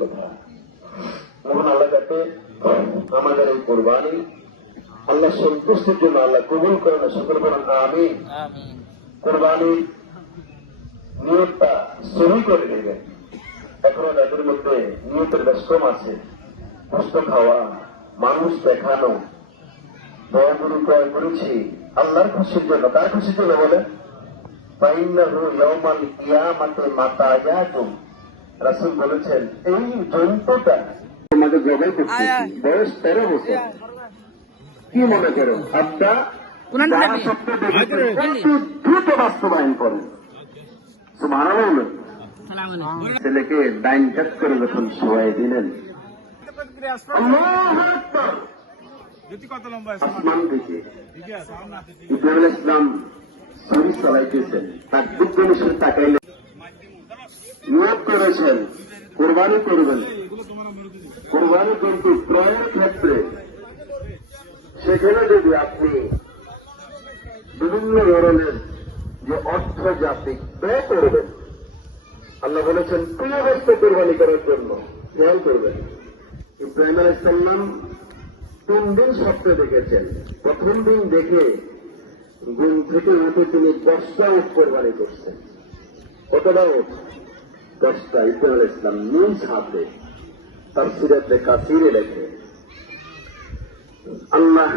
কথা। এখন আল্লাহ কাছে আমাদের এই কোরবানি আল্লাহ সন্তুষ্টির জন্য আল্লাহ কবুল করেন, সকল করেন আমিন। কোরবানির নিয়তটা সহি করে নেবেন। এখনো তাদের মধ্যে নিয়তের ব্যস্তম আছে, কষ্ট খাওয়া, মানুষ দেখানো, বড় গরু ক্রয় করেছি আল্লাহর খুশির জন্য। তার খুশির জন্য বলে রাসূল বলেছেন এই জন্তুটা তোমাকে জবাই করতেছি, বয়স 13 বছর। কি মনে করো আপনার একটু দ্রুত বাস্তবায়ন করেন। সুবহানাল্লাহ। ছেলেকে ডাইন কাট করে যখন শোয়াই দিলেন, আসমান থেকে ইব্রাহিম ইসলাম ছুরি চালাইতেছেন, তার বিজ্ঞানী সে তাকাইলেন, নিয়োগ করেছেন কোরবানি করবেন। কোরবানি কিন্তু ক্রয়ের ক্ষেত্রে সেখানে যদি আপনি বিভিন্ন ধরনের যে অর্থ জাতিক ব্যয় করবেন, আল্লাহ বলেছেন প্রিয় বস্তু কোরবানি করার জন্য খেয়াল করবেন। ইব্রাহিম আলাইহিস সালাম 3 দিন স্বপ্নে দেখেছেন। প্রথম দিন দেখে ঘুম থেকে উঠে তিনি 10টা উট কোরবানি করছেন। কতটা উট? 10টা। ইব্রাহিম আলাইহিস সালাম নিজ হাতে তার সিরাতে কাসিরে লেখে আল্লাহ